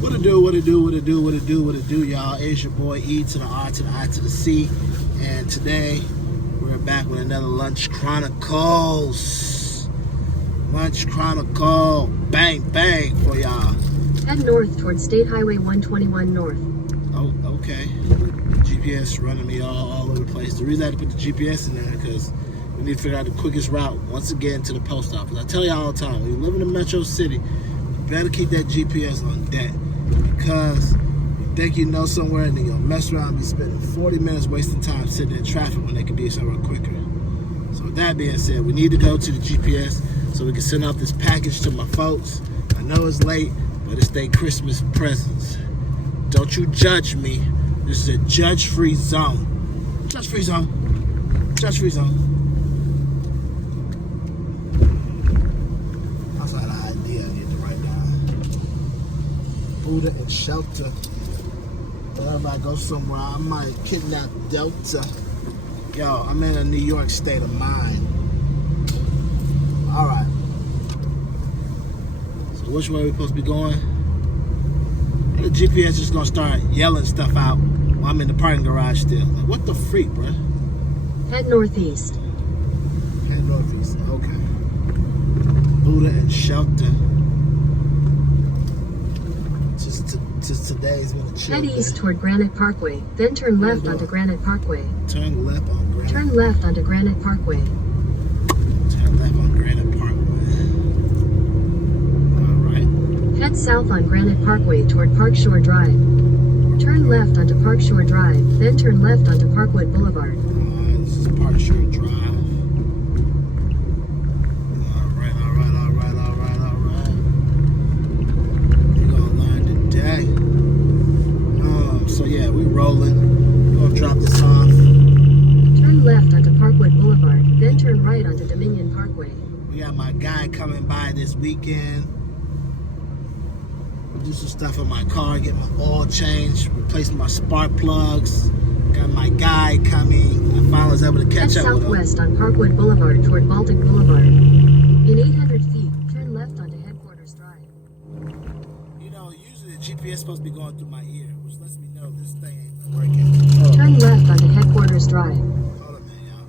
What it do, what it do, what it do, what it do, what it do, y'all. It's your boy E to the R to the I to the C. And today, we're back with another Lunch Chronicles. Lunch Chronicle. Bang, bang for y'all. Head north towards State Highway 121 North. Oh, okay. GPS running me all over the place. The reason I had to put the GPS in there because we need to figure out the quickest route once again to the post office. I tell y'all all the time, when you live in a metro city, you better keep that GPS on deck because you think you know somewhere and then you'll mess around and be spending 40 minutes wasting time sitting in traffic when they could be somewhere quicker. So with that being said, we need to go to the GPS so we can send out this package to my folks. I know it's late, but it's their Christmas presents. Don't you judge me. This is a judge-free zone. Judge-free zone. Judge-free zone. That's not an idea I need to write down. Food and shelter. Whenever I go somewhere, I might kidnap Delta. Yo, I'm in a New York state of mind. All right. So which way are we supposed to be going? The GPS is gonna start yelling stuff out while I'm in the parking garage still. Like, what the freak, bro? Head northeast. Head northeast. Okay. Buddha and shelter. Just today's gonna chill. Head east toward Granite Parkway, then turn left onto Granite Parkway. Turn left on Granite. Turn left onto Granite Parkway. Turn left on Granite Parkway. All right. Head south on Granite Parkway toward Park Shore Drive. Turn left onto Park Shore Drive, then turn left onto Parkwood Boulevard. This is Park Shore Drive. All right. We're gonna learn today. So yeah, we rolling. We're gonna drop this off. Turn left onto Parkwood Boulevard, then turn right onto Dominion Parkway. We got my guy coming by this weekend. Do some stuff on my car, get my oil changed, replace my spark plugs. Got my guy coming. I finally was able to catch Head up with him. southwest on Parkwood Boulevard toward Baltic Boulevard. In 800 feet, turn left onto Headquarters Drive. You know, usually the GPS is supposed to be going through my ear, which lets me know this thing ain't working. Turn left onto Headquarters Drive. Hold on, man, y'all.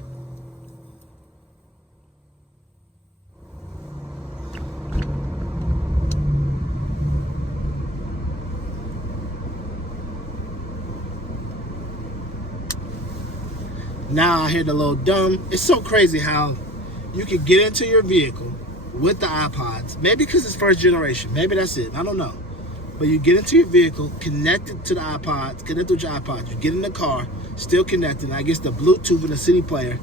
Now I hear the little dumb. It's so crazy how you can get into your vehicle with the iPods. Maybe because it's first generation. Maybe that's it. I don't know. But you get into your vehicle, connected to the iPods, connected with your iPods. You get in the car, still connected. I guess the Bluetooth in the CD player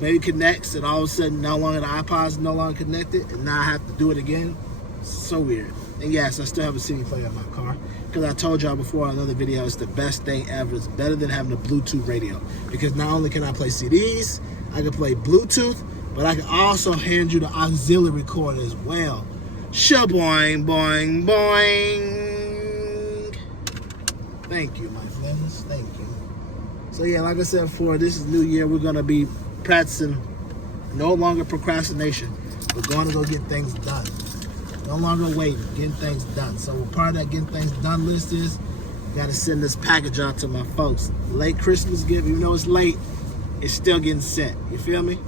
maybe connects, and all of a sudden, no longer the iPod's no longer connected, and now I have to do it again. So weird. And yes, I still have a CD player in my car because I told y'all before in another video, it's the best thing ever. It's better than having a Bluetooth radio because not only can I play CDs, I can play Bluetooth, but I can also hand you the auxiliary cord as well. Shaboing, boing, boing. Thank you, my friends. Thank you. So yeah, like I said before, this is New Year. We're gonna be practicing no longer procrastination. We're going to go get things done. No longer waiting, getting things done. So part of that getting things done list is got to send this package out to my folks. Late Christmas gift, even though it's late, it's still getting sent. You feel me?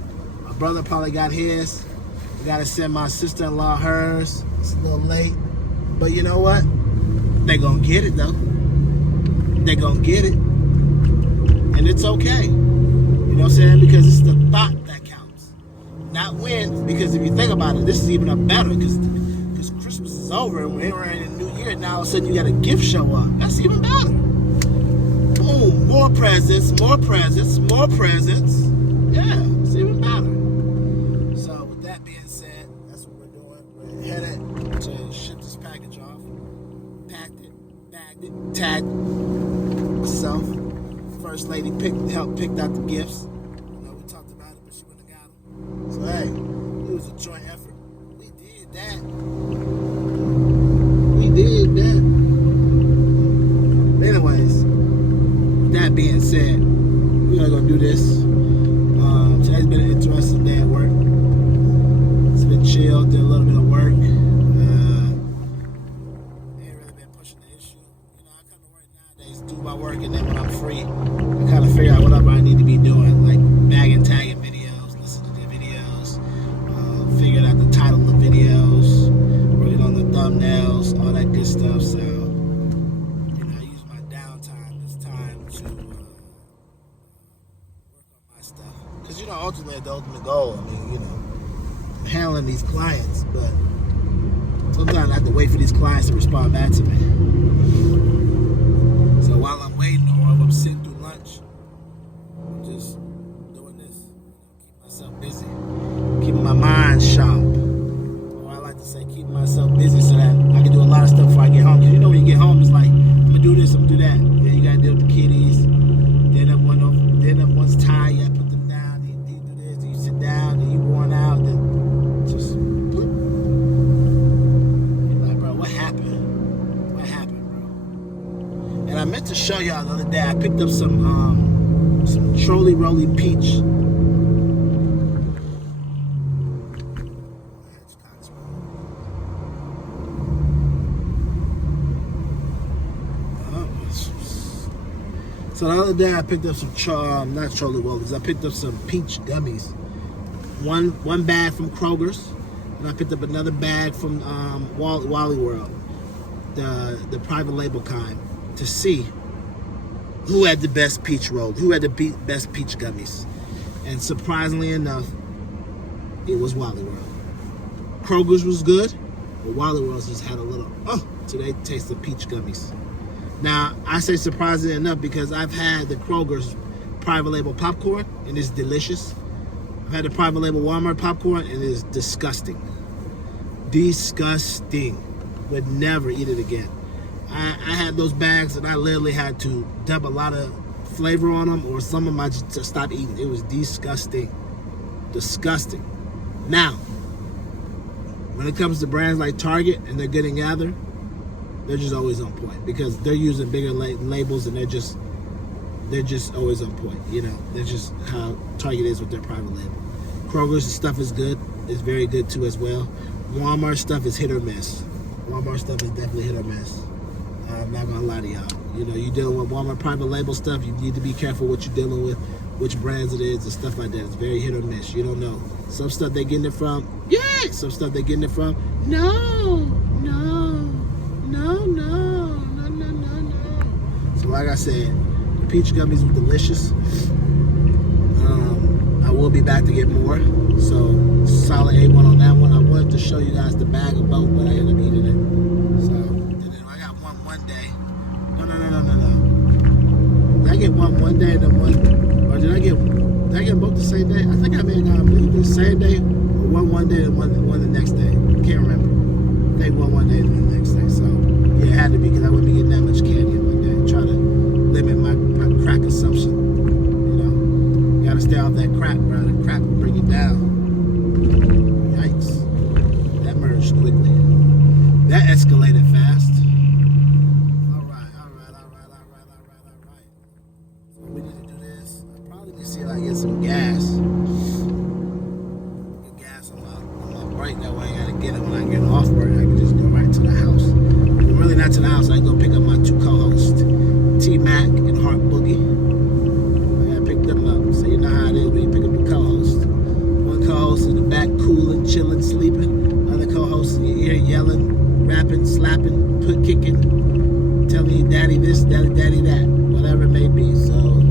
My brother probably got his. I got to send my sister-in-law hers. It's a little late. But you know what? They going to get it, though. They going to get it. And it's okay. You know what I'm saying? Because it's the thought that counts. Not when. Because if you think about it, this is even a better. Because Christmas is over and we're in a new year. Now all of a sudden you got a gift show up. That's even better. Boom. More presents, more presents, more presents. Yeah, it's even better. So with that being said, that's what we're doing. We're headed to ship this package off. Packed it, bagged it, tagged myself. First lady picked out the gifts. You know, we talked about it, but she wouldn't have got them. So hey, it was a joint effort. We did that. But anyways, that being said, we're gonna go do this. Today's been an interesting day at work. It's been chill, did a little bit of work. Ain't really been pushing the work, and then when I'm free, I kind of figure out whatever I need to be doing, like bag and tagging videos, listen to the videos, figuring out the title of the videos, working on the thumbnails, all that good stuff. So, I use my downtime as time to work on my stuff. Because, ultimately, the ultimate goal, I'm handling these clients, but sometimes I have to wait for these clients to respond back to me. So while I'm waiting, or if I'm sitting through lunch, I'm just doing this, keep myself busy, keeping my mind sharp. Or I like to say, keeping myself busy so that I can do a lot of stuff before I get home. Because when you get home, it's like, I'm gonna do this, I'm gonna do that. Then you gotta deal with the kiddies. Then if one's tired, you gotta put them down. Then you do this, then you sit down, then you worn out, then just. And I meant to show y'all the other day, I picked up some Trolley Rolly Peach. So the other day I picked up some not Trolley Rollies, I picked up some peach gummies. One bag from Kroger's, and I picked up another bag from Wally World, the private label kind, to see who had the best peach roll, who had the best peach gummies. And surprisingly enough, it was Wally World. Kroger's was good, but Wally World just had a little, today taste of peach gummies. Now, I say surprisingly enough because I've had the Kroger's private label popcorn, and it's delicious. I've had the private label Walmart popcorn, and it is disgusting. Disgusting. Would never eat it again. I had those bags and I literally had to dump a lot of flavor on them, or some of them I just stopped eating. It was disgusting. Disgusting. Now, when it comes to brands like Target and they're Good and Gather, they're just always on point because they're using bigger labels, and they're just always on point. They're just how Target is with their private label. Kroger's stuff is good. It's very good too as well. Walmart stuff is hit or miss. Walmart stuff is definitely hit or miss. I'm not gonna lie to y'all. You're dealing with Walmart private label stuff. You need to be careful what you're dealing with, which brands it is, and stuff like that. It's very hit or miss. You don't know. Some stuff they're getting it from, yeah. Some stuff they're getting it from, no. So like I said, the peach gummies were delicious. I will be back to get more. So solid A1 on that one. I wanted to show you guys the bag of both, but I ended up eating it. So. I got one day. No. Did I get one day and then one, or did I get both the same day? I think I may have got the same day, or one day and one the next day. I can't remember. I think one day and the next day. So yeah, it had to be because I wouldn't be getting that much candy in one day. Try to limit my crack consumption. You gotta stay off that crack, bro. The crack will bring you down. Yikes. That merged quickly. That escalated fast. Get some gas. Get gas on my break. That way I gotta get it when I get off work. I can just go right to the house. But really not to the house. I can go pick up my two co-hosts, T-Mac and Heart Boogie. I picked them up. So you know how it is when you pick up the co-host. One co-host in the back cooling, chilling, sleeping. Other co-host in your ear yelling, rapping, slapping, kicking, telling you daddy this, daddy that. Whatever it may be. So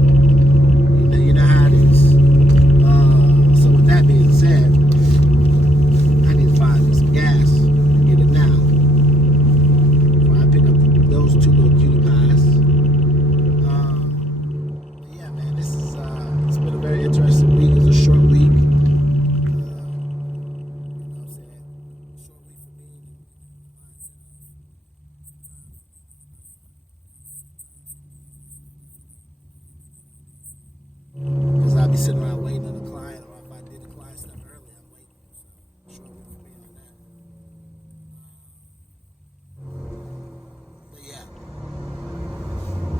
you know how it is. So with that being said, I need to find some gas and get it now. Before I pick up those two little cutie pies. Yeah, man, this is it's been a very interesting week. It's a short week. Because I'll be sitting around waiting on the client, or if I did the client stuff early, I'm waiting. So, short week for me on that. But yeah,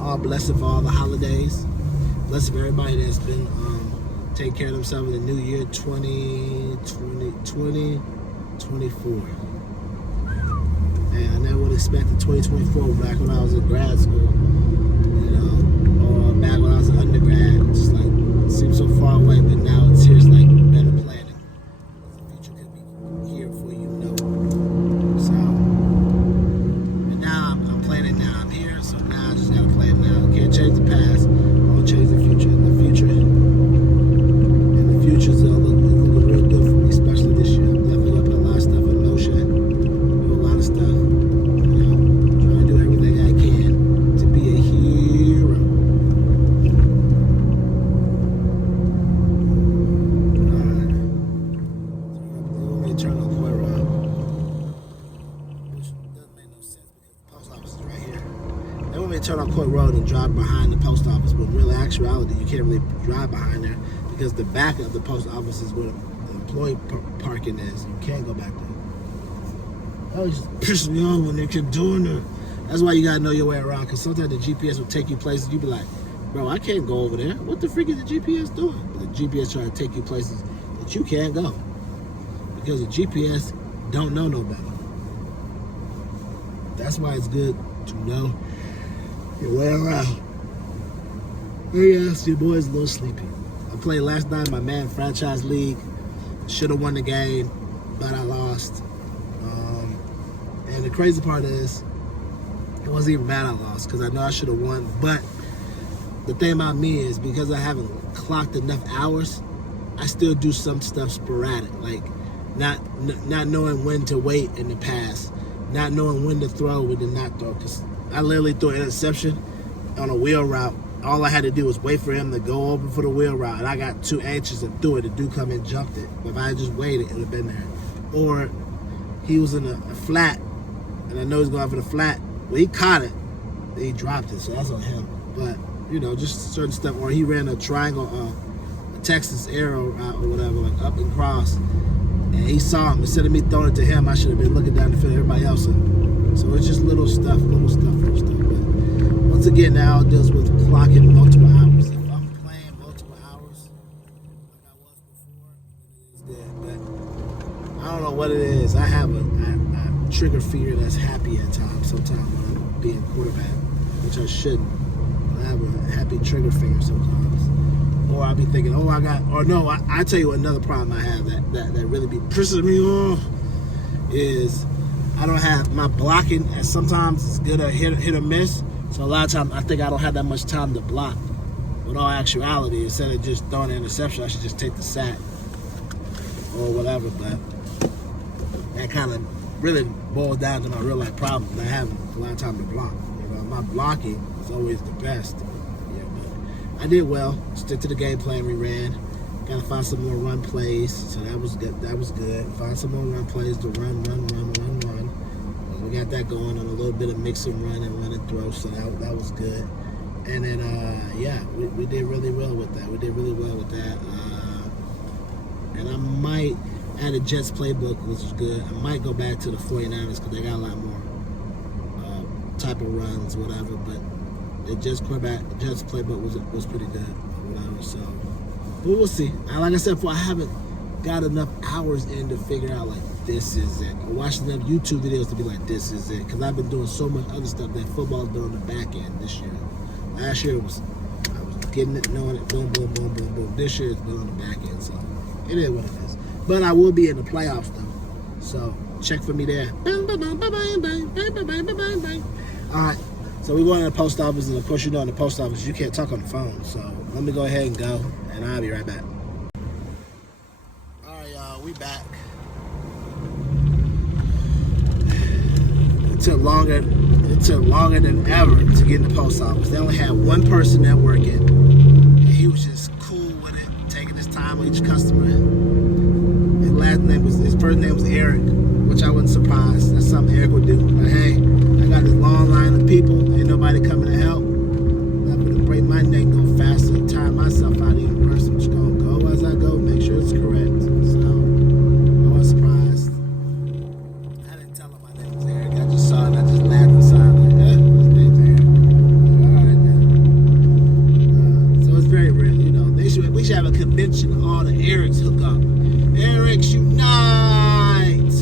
all blessed for all the holidays. Blessed for everybody that's been taking care of themselves in the new year 2024. And I never would have expected 2024 back when I was in grad school. far away, but now it's here. It's like better planning. The future could be here before you know it. So, and now I'm planning now. I'm here, so now I just gotta plan now. Can't change the past. I'll change the future. And the future's looking real good for me, especially this year. I'm definitely gonna put a lot of stuff in motion. Do a lot of stuff. Trying to do everything I can to be a hero. Alright. They want me to turn on Coy Road, which doesn't make no sense because the post office is right here. They want me to turn on Coy Road and drive behind the post office, but in real actuality, you can't really drive behind there because the back of the post office is where the employee parking is. You can't go back there. That was just pissing me off when they kept doing it. That's why you gotta know your way around, because sometimes the GPS will take you places you be like, bro, I can't go over there. What the freak is the GPS doing? But the GPS trying to take you places that you can't go because the GPS don't know no better. That's why it's good to know your way around. Yes, your boy's a little sleepy. I played last night in my Man Franchise League. Should have won the game, but I lost. And the crazy part is, it wasn't even bad I lost because I know I should have won. But the thing about me is because I haven't clocked enough hours, I still do some stuff sporadic, like not knowing when to wait in the pass, not knowing when to throw, when to not throw. Because I literally threw an interception on a wheel route. All I had to do was wait for him to go over for the wheel route, and I got too anxious and threw it. The dude come and jumped it. But if I had just waited, it would have been there. Or he was in a flat, and I know he's going for the flat. Well, he caught it, and he dropped it, so that's on him. But, just certain stuff. Or he ran a triangle, a Texas arrow route or whatever, like up and cross. And he saw him. Instead of me throwing it to him, I should have been looking down the field at everybody else. So it's just little stuff. But once again, now it deals with clocking multiple hours. If I'm playing multiple hours like I was before, it's dead. But I don't know what it is. I have a trigger finger that's happy at times. Sometimes when I'm being quarterback, which I shouldn't. I have a happy trigger finger sometimes. Or I'll be thinking, I tell you another problem I have that really be pissing me off is I don't have my blocking, and sometimes it's good at hit or miss. So a lot of times I think I don't have that much time to block. With all actuality, instead of just throwing an interception, I should just take the sack or whatever. But that kind of really boils down to my real life problem. I have a lot of time to block. My blocking is always the best. But I did well. Stick to the game plan we ran. Gotta find some more run plays. So that was good. Find some more run plays to run. We got that going on, a little bit of mix and run and run and throw, so that was good. And then, we did really well with that. And I might add a Jets playbook, which is good. I might go back to the 49ers because they got a lot more type of runs, whatever. But the Jets playbook was pretty good, whatever. So, but we'll see. Like I said before, I haven't got enough hours in to figure out like this is it. I watched enough YouTube videos to be like this is it, because I've been doing so much other stuff that football's been on the back end this year. Last year I was getting it, knowing it, boom, boom, boom, boom, boom. This year it's been on the back end, so it is what it is. But I will be in the playoffs though, so check for me there. All right, so we're going to the post office, and of course in the post office you can't talk on the phone, so let me go ahead and go, and I'll be right back. We back. It took longer than ever to get in the post office. They only had one person there working, and he was just cool with it, taking his time with each customer. His first name was Eric, which I wasn't surprised. That's something Eric would do. Like, hey, I got this long line of people, ain't nobody coming to help. I'm gonna break my neck, go faster, and tire myself out in person. I'm just gonna go as I go, make sure it's correct. All the Erics hook up. Erics unite!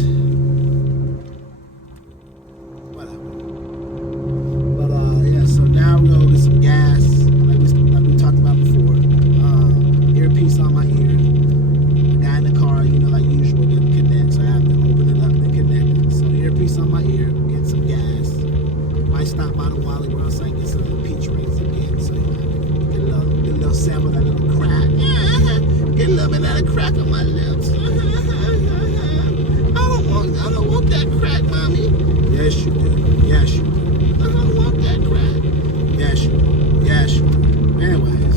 stop by the Wally World so I can get some of the peach rings again. So get a little sample of that little crack. Get a little bit of that crack on my lips. I don't want that crack, mommy. Yes, you do. Yes, you do. I don't want that crack. Yes, you do. Yes, you do. Anyways,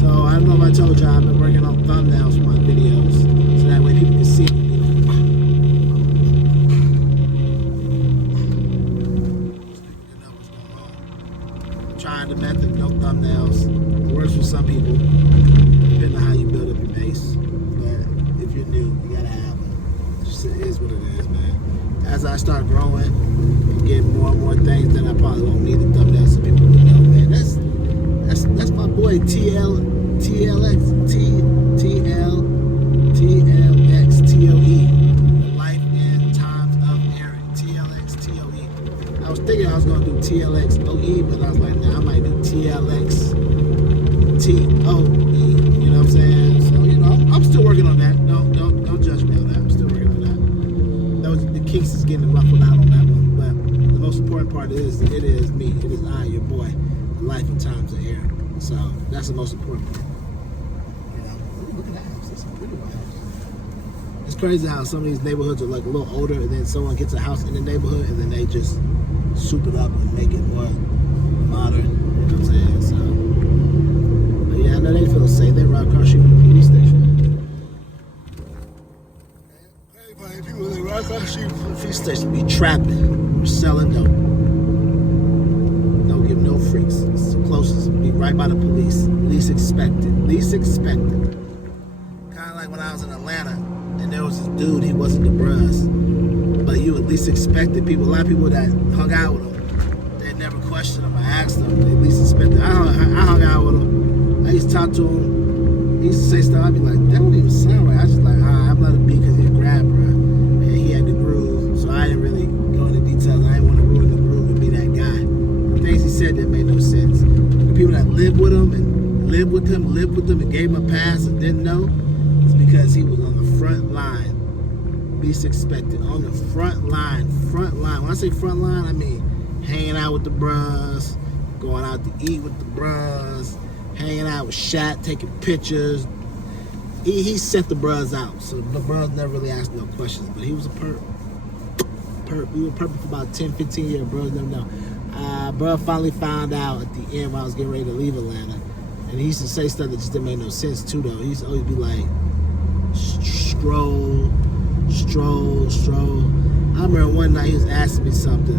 so I don't know if I told y'all I've been working on thumbnails for my videos so that way people can see it. Trying the method, no thumbnails. It works for some people, depending on how you build up your base. But if you're new, you gotta have it. Just it is what it is, man. As I start growing and getting more and more things, then I probably won't need the thumbnails so people will know, man. That's my boy TLXTOE. Life and Times of Eric. TLXTOE. I was thinking I was gonna do TLXOE, but I was like, nah, I might do TLXTOE. You know what I'm saying? So I'm still working on that. Don't judge me on that. I'm still working on that. The kinks is getting ruffled out on that one, but the most important part is it is me. It is I, your boy. The life and times of Eric. So that's the most important part. Look at that house. That's a pretty house. It's crazy how some of these neighborhoods are like a little older, and then someone gets a house in the neighborhood, and then they just soup it up and make it more modern. You know what I'm saying? So, but yeah, I know they feel safe. They ride across the street from the police station. Everybody, people that ride across the street from the police station be trapping or selling dope. Don't give no freaks. It's the closest. Be right by the police. Least expected. Least expected. Kind of like when I was in Atlanta, and there was this dude. He wasn't the bros. But you at least expected people, a lot of people that hung out with him, they never questioned him or asked him. They at least expected. I hung out with him. I used to talk to him. He used to say stuff. I'd be like, that don't even sound right. I was just like, I'm not a B because he's a grab, bro. And he had the groove. So I didn't really go into details. I didn't want to ruin the groove and be that guy. The things he said that made no sense. The people that lived with him and gave him a pass and didn't know, it's because he was on the front line. Least expected on the front line. When I say front line, I mean hanging out with the bros, going out to eat with the bros, hanging out with Shat, taking pictures. He set the bros out, so the bros never really asked no questions. But he was a perp. We were perp for about 10, 15 years. Bros never know. Bro finally found out at the end when I was getting ready to leave Atlanta, and he used to say stuff that just didn't make no sense too. Though he used to always be like, stroll. I remember one night he was asking me something,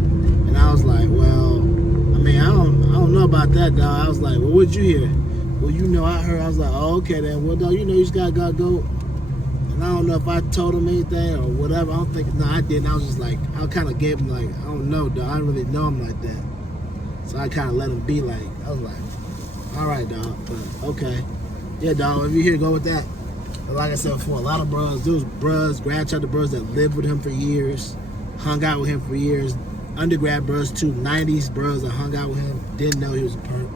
and I was like, well, I mean, I don't know about that, dog. I was like, well, what'd you hear? Well, I heard. I was like, oh, okay then. Well, dog, you just gotta go. And I don't know if I told him anything or whatever. I don't think. No, I didn't. I was just like, I kind of gave him like, I don't know, dog. I don't really know him like that. So I kind of let him be like. I was like, all right, dog. But okay, yeah, dog. If you here, go with that. But like I said before, a lot of bros, those bros, grad chapter bros that lived with him for years, hung out with him for years, undergrad bros too, 90s bros that hung out with him, didn't know he was a perp.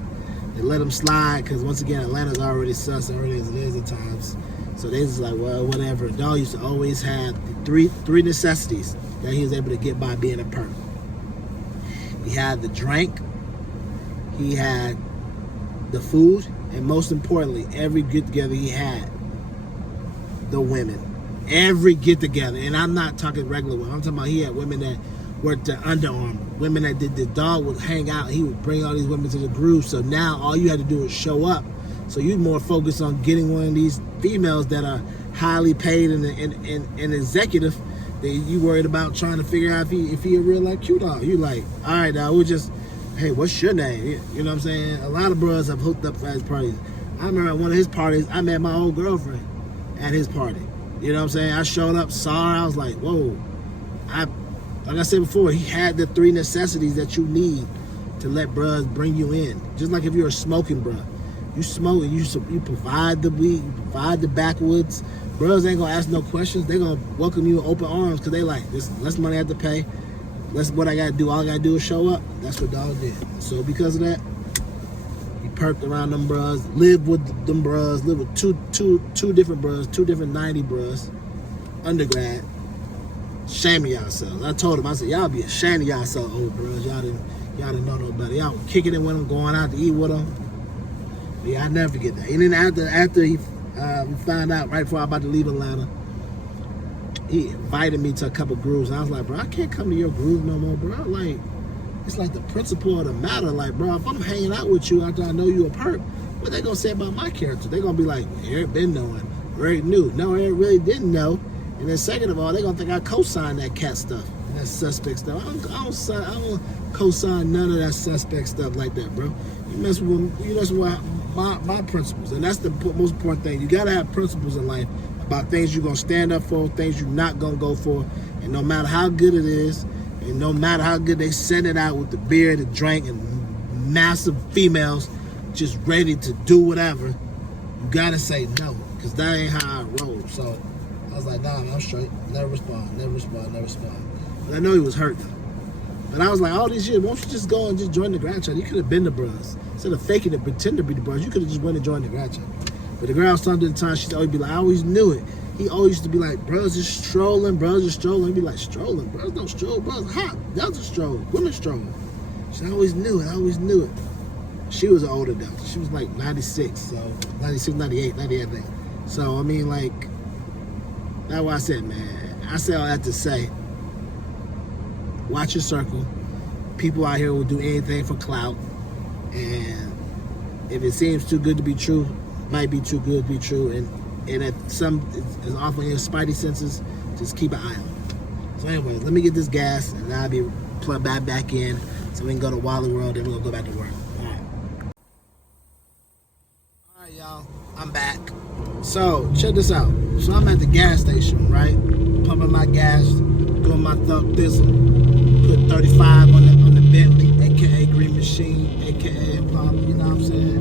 They let him slide because once again, Atlanta's already sus already as it is at times. So they just like, well, whatever. Dog used to always have the three necessities that he was able to get by being a perp. He had the drink, he had the food, and most importantly, every get together he had, the women. Every get together, and I'm not talking regular women. I'm talking about he had women that worked at Under Armour, women that did the dog would hang out. He would bring all these women to the groove. So now all you had to do was show up. So you're more focused on getting one of these females that are highly paid and executive. That you worried about trying to figure out if he a real like cute dog. You like, all right, dog. We'll just, hey, what's your name? You know what I'm saying? A lot of bros have hooked up for his parties. I remember at one of his parties, I met my old girlfriend at his party. You know what I'm saying? I showed up, saw her, I was like, whoa. Like I said before, he had the three necessities that you need to let bros bring you in. Just like if you're a smoking bro. You smoke, you provide the weed, you provide the backwoods. Bros ain't gonna ask no questions. They gonna welcome you with open arms because they like, this less money I have to pay. Less what I gotta do. All I gotta do is show up. That's what dog did. So because of that, he perked around them bros, lived with them bros, lived with two different bros, two different 90 bros, undergrad. Shame of yourselves. I told him, I said, y'all be ashamed of yourselves, old bros. Y'all didn't Y'all didn't know no better. Y'all were kicking it with him, going out to eat with him. Yeah, I never forget that. And then after he found out, right before I was about to leave Atlanta, he invited me to a couple grooves. And I was like, bro, I can't come to your groove no more, bro. Like, it's like the principle of the matter. Like, bro, if I'm hanging out with you after I know you a perp, what they gonna say about my character? They gonna be like, Eric been knowing. Eric knew. No, Eric really didn't know. And then second of all, they gonna think I co-signed that cat stuff. And that suspect stuff. I don't co-sign none of that suspect stuff like that, bro. You mess with my principles. And that's the most important thing. You gotta have principles in life about things you're gonna stand up for, things you're not gonna go for. And no matter how good it is, and no matter how good they send it out with the beer, the drink, and massive females just ready to do whatever, you gotta say no, because that ain't how I roll. So I was like, nah, man, I'm straight. Never respond. But I know he was hurt. But I was like, all these years, why don't you just go and just join the grandchild? You could have been the bros. Instead of faking it, pretend to be the bros, you could have just went and joined the grandchild. But the girl I was talking to at the time, she'd always be like, I always knew it. He always used to be like, bros just strolling. He'd be like, strolling? Bros don't stroll. Bros hot. Delta stroll. Women stroll. She always knew it. She was an older Delta. She was like 96, so 96, 98, I think. So, I mean, like, that's what I said, man. I said all that to say, watch your circle. People out here will do anything for clout. And if it seems too good to be true, it might be too good to be true. And if some is off on your spidey senses, just keep an eye on it. So anyway, let me get this gas, and then I'll be plugged back in so we can go to Wally World, then we're going to go back to work. All right, y'all. I'm back. So, check this out. So, I'm at the gas station, right? Pumping my gas, doing my thug thistle. Put 35 on the Bentley, a.k.a. Green Machine, a.k.a. Impala, you know what I'm saying?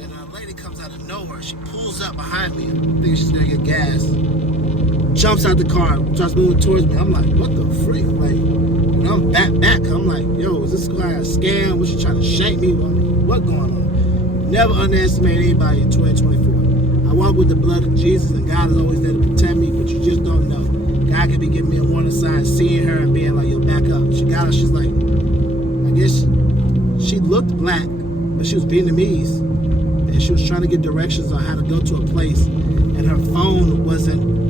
And a lady comes out of nowhere. She pulls up behind me, thinking she's going to get gas. Jumps out the car, starts moving towards me. I'm like, what the freak? Like, and I'm back. I'm like, yo, is this guy a scam? Was she trying to shank me? What going on? Never underestimate anybody in 2024. I walk with the blood of Jesus, and God is always there to protect me, but you just don't know. God could be giving me a warning sign, seeing her and being like, yo, back up. She got her, she's like, I guess she looked black, but she was Vietnamese, and she was trying to get directions on how to go to a place, and her phone wasn't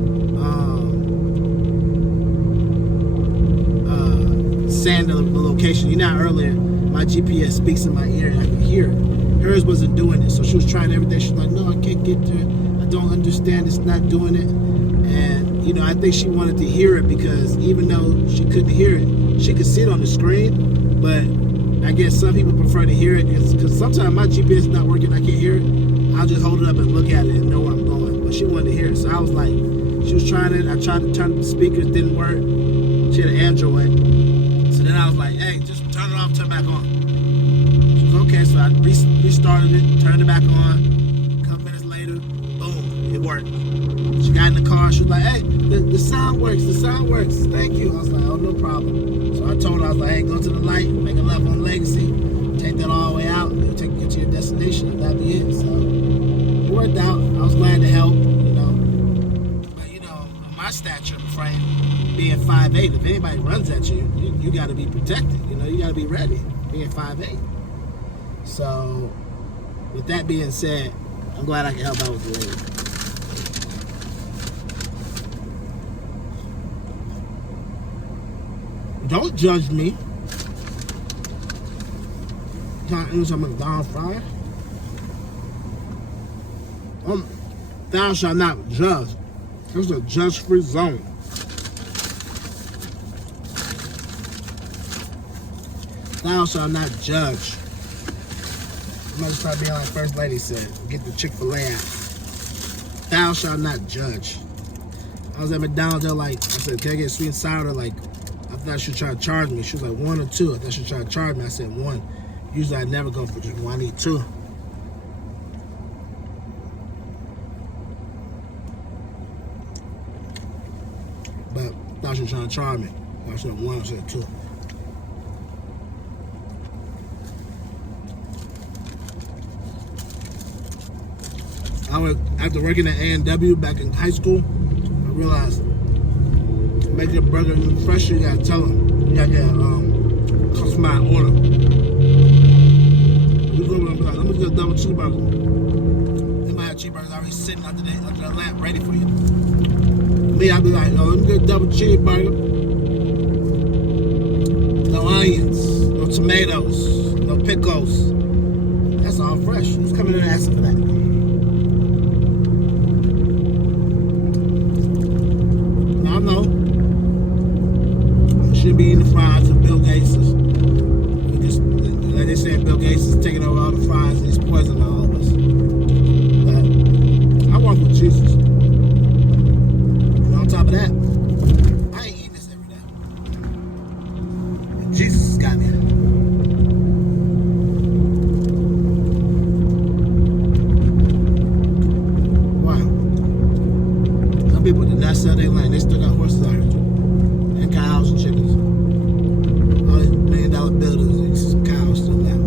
saying the location. You know, earlier my GPS speaks in my ear, I can hear it. Hers wasn't doing it, so she was trying everything. She's like, no, I can't get there. I don't understand. It's not doing it. And you know, I think she wanted to hear it because even though she couldn't hear it, she could see it on the screen. But I guess some people prefer to hear it because sometimes my GPS is not working. I can't hear it. I'll just hold it up and look at it and know where I'm going. But she wanted to hear it, so I was like, she was trying it. I tried to turn the speakers, didn't work. She had an Android. So then I was like, hey, just turn it off, turn it back on. She was okay, so I restarted it, turned it back on. A couple minutes later, boom, it worked. She got in the car, she was like, hey, the sound works, thank you. I was like, oh, no problem. So I told her, I was like, hey, go to the light, make a left on Legacy, take that all the way out, and it'll get to your destination, and that'll be it. So it worked out. I was glad to help, you know. But, you know, my stature frame, being 5'8", if anybody runs at you, you got to be protected. You know, you got to be ready, being 5'8". So, with that being said, I'm glad I can help out with the lady. Don't judge me. Trying to eat some McDonald fries. Thou shalt not judge. This is a judge-free zone. Thou shalt not judge. I'm gonna start being like First Lady said. Get the Chick-fil-A out. Thou shalt not judge. I was at McDonald's, they're like, I said, can I get sweet and sour? They're like, I thought she was trying to charge me. She was like, 1 or 2. I thought she was trying to charge me. I said 1. Usually I never go for just 1. I need 2. But I thought she was trying to charge me. I said 1, I said 2. After working at A&W back in high school, I realized to make your burger even fresher, you gotta tell them. You gotta get my order. You go and be like, let me get a double cheeseburger. They might have cheeseburgers already sitting under the lamp ready for you. Me, I'll be like, oh, let me get a double cheeseburger. No onions, no tomatoes, no pickles. That's all fresh. Who's coming in and asking for that? No. I shouldn't be eating the fries with Bill Gates. Like they said, Bill Gates is taking over all the fries and he's poisoning all of us. But I walk with Jesus. And on top of that, I ain't eating this every day. And Jesus has got me. Wow. Some people did not sell their land. They still got horses out here. And cows and chickens. All these $1 million buildings and some cows still left.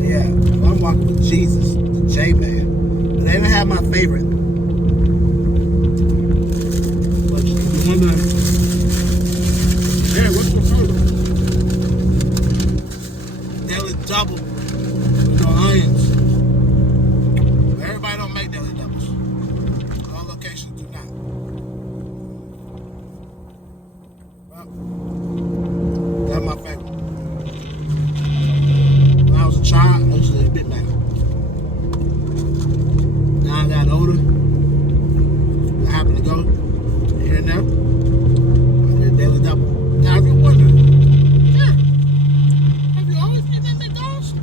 Yeah, well, I'm walking with Jesus, the J-Man. But they didn't have my favorite. But you wonder, hey, what's your favorite? Daily double with no onions. But everybody don't make daily doubles. All locations do not. Well, that's my favorite. When I was a child, I used to eat a Big Mac. Now I got older. I happen to go here and there. I get a daily double. Now, if you're wondering, yeah, have you always eaten at McDonald's?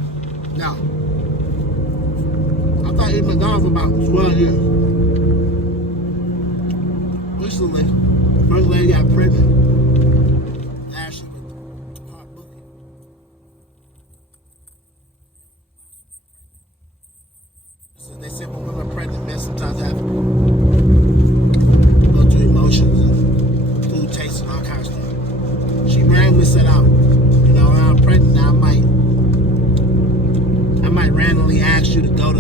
No. I thought eating McDonald's for about 12 years. Recently, first lady got pregnant. Last year with heart booking. So they said when women are pregnant, men sometimes have to go through emotions and food taste and all kinds of stuff. She randomly said out, you know, when I'm pregnant, I might randomly ask you to go to,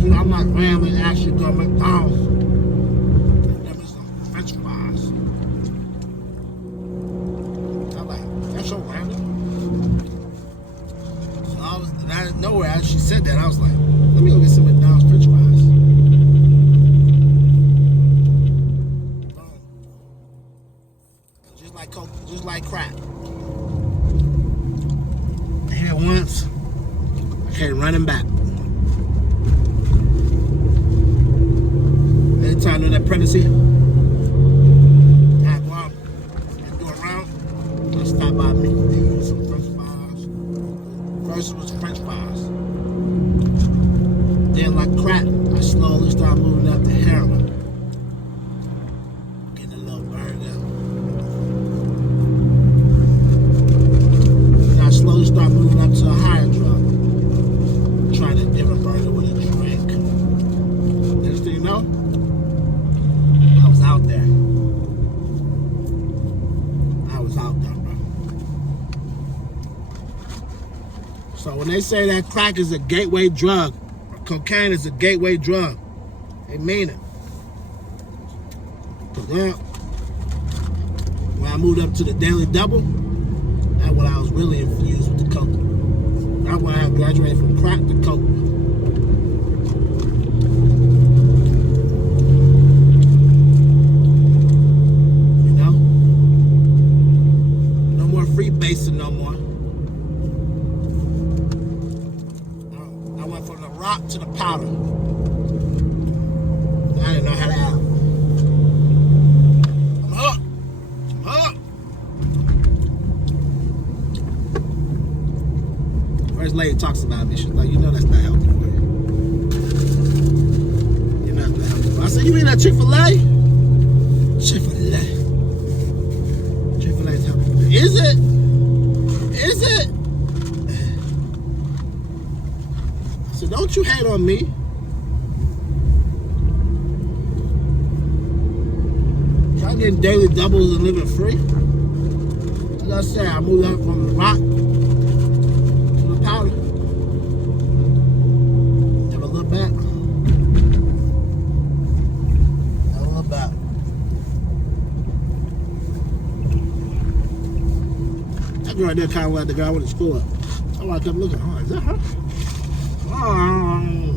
you know, I might randomly ask you to go to McDonald's. Give me some French fries. I'm like, that's so random. So I was, and out of nowhere, as she said that, I was like, let me go get some McDonald's French fries. Boom. Just like Coke, just like crack. I had it once, I came running back. Anytime in that pregnancy, I go out and do a round, I stop by McDonald's, some French fries. First it was French fries. Then like crack, I slowly started moving up to heroin. Getting a little burger. Then I slowly started moving up to a higher drug. Trying a different burger with a drink. Next thing you know, I was out there. Bro. So when they say that crack is a gateway drug, or cocaine is a gateway drug, they mean it. Because then, when I moved up to the Daily Double, that's when I was really infused with the coke. That's when I graduated from crack to coke. Basing no more. I went from the rock to the powder. I didn't know how to act. I'm hooked. First lady talks about me. She's like, you know that's not healthy for you. You're not that healthy for you. I said, you eat that Chick-fil-A? Chick-fil-A is healthy for you. Is it? Is it? So don't you hate on me. Try getting daily doubles and living free. Like I said, I moved up from the rock to the powder. Never look back. Never look back. That girl right there kind of like the guy with the school up. Oh, I kept looking. Oh, is that her? Oh.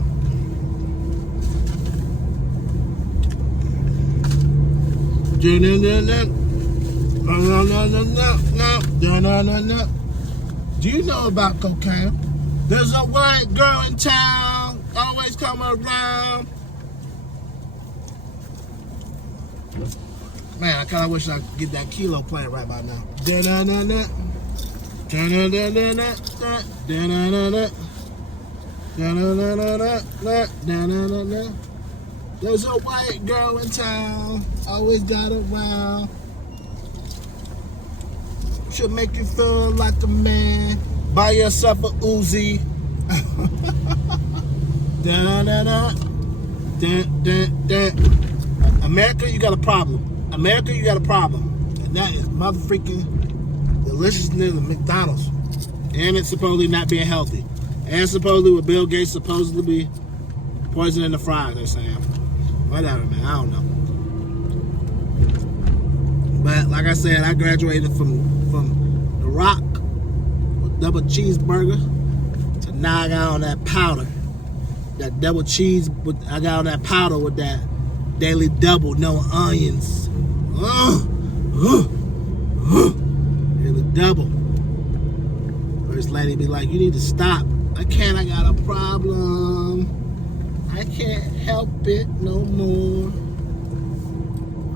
No. Do you know about cocaine? There's a white girl in town, always come around. Man, I kind of wish I could get that kilo playing right by now. There's a white girl in town, always got around. Should make you feel like a man. Buy yourself a Uzi. America, you got a problem. America, you got a problem. And that is motherfucking deliciousness of McDonald's. And it's supposedly not being healthy. And supposedly with Bill Gates supposedly be poisoning the fries, they're saying. Whatever, man. I don't know. But like I said, I graduated from The Rock with double cheeseburger to now I got on that powder. That double cheese, I got on that powder with that daily double, no onions. Daily double. First lady be like, you need to stop. I can't, I got a problem. I can't help it no more.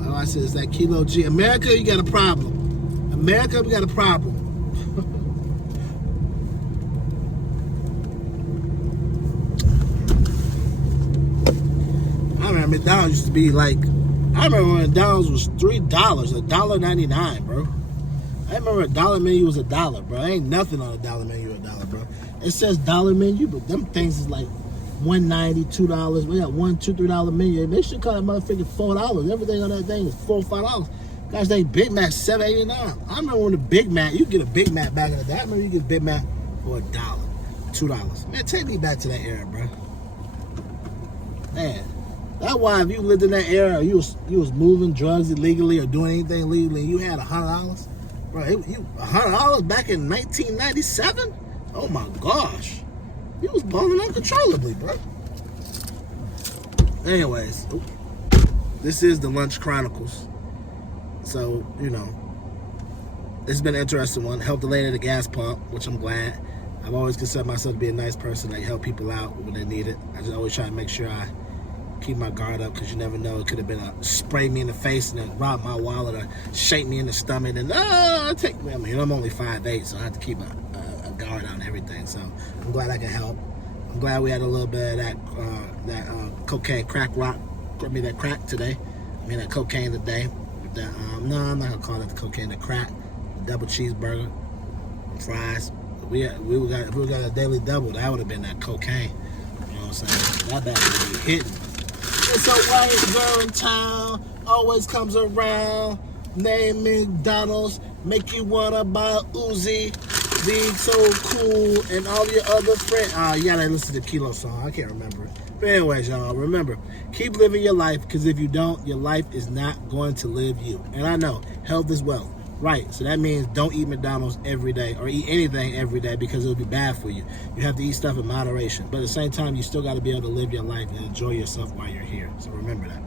All I said is that Kilo G. America, you got a problem. America, we got a problem. I remember McDonald's used to be like, I remember when McDonald's was $3, $1.99, bro. I remember a dollar menu was $1, bro. Ain't nothing on a dollar menu $1, bro. It says dollar menu, but them things is like $1.90, $2. We got $1, $2, $3 menu. They should call that motherfucker $4. Everything on that thing is $4 or $5. Gosh, they Big Mac $7.89. I remember when the Big Mac, you get a Big Mac back in the day. I remember you get a Big Mac for $1, $2. Man, take me back to that era, bro. Man, that's why if you lived in that era, you was moving drugs illegally or doing anything illegally, and you had $100, bro. $100 back in 1997. Oh my gosh. He was balling uncontrollably, bro. Anyways, this is the Lunch Chronicles. So, you know, it's been an interesting one. Helped the lady at the gas pump, which I'm glad. I've always considered myself to be a nice person that help people out when they need it. I just always try to make sure I keep my guard up because you never know. It could have been a spray me in the face and then rob my wallet or shake me in the stomach and take me. I mean, I'm only 5'8", so I have to keep a guard on everything. So I'm glad I can help. I'm glad we had a little bit of that cocaine crack rock. That crack today. I mean that cocaine today. No, I'm not gonna call it the cocaine. The crack, double cheeseburger, fries. If we got a daily double, that would have been that cocaine. You know what I'm saying? That bad would be hitting. It's a white girl in town, always comes around. Name McDonald's, make you wanna buy Uzi. Be so cool, and all your other friends. You gotta listen to the Kilo song. I can't remember it. But anyways, y'all, remember, keep living your life, because if you don't, your life is not going to live you. And I know, health is wealth. Right, so that means don't eat McDonald's every day or eat anything every day because it'll be bad for you. You have to eat stuff in moderation. But at the same time, you still got to be able to live your life and enjoy yourself while you're here. So remember that.